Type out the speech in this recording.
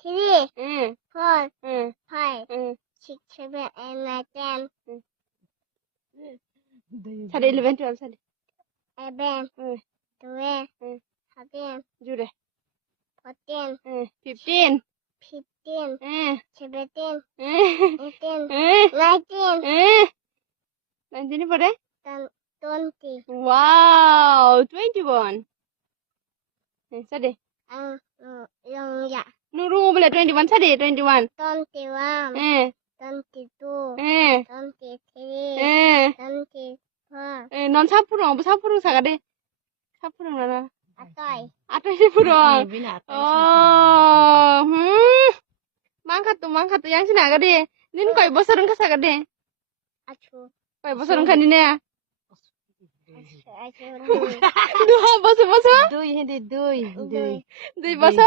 three, 응, 4, 응, 5, 응. 6, 7, 8, 9, 10, 차례 11, 12, 차례. 11, 응, 12, 응. 13, 주래. 14, 응, 15. 15, 응, 17, 응, 18, 응, 19, 응. 난진이 뭐래? 20, 와우, 21. 응, 차례. 영야, 누구 boleh 21 차례, 21. 21, 응, 22, 응, 23, 응. 24, 응, 넌 4%, 4% 사가래. 4% 나나. 아따이, 80%. Bina Mangkat tuh yang sini agak deh. Nin koi bosorun ka sagak deh. 아추, Koi bosorun kan ini ya. 아추, Dua bosor. Dui hindi dui. 두이, Dui bosor.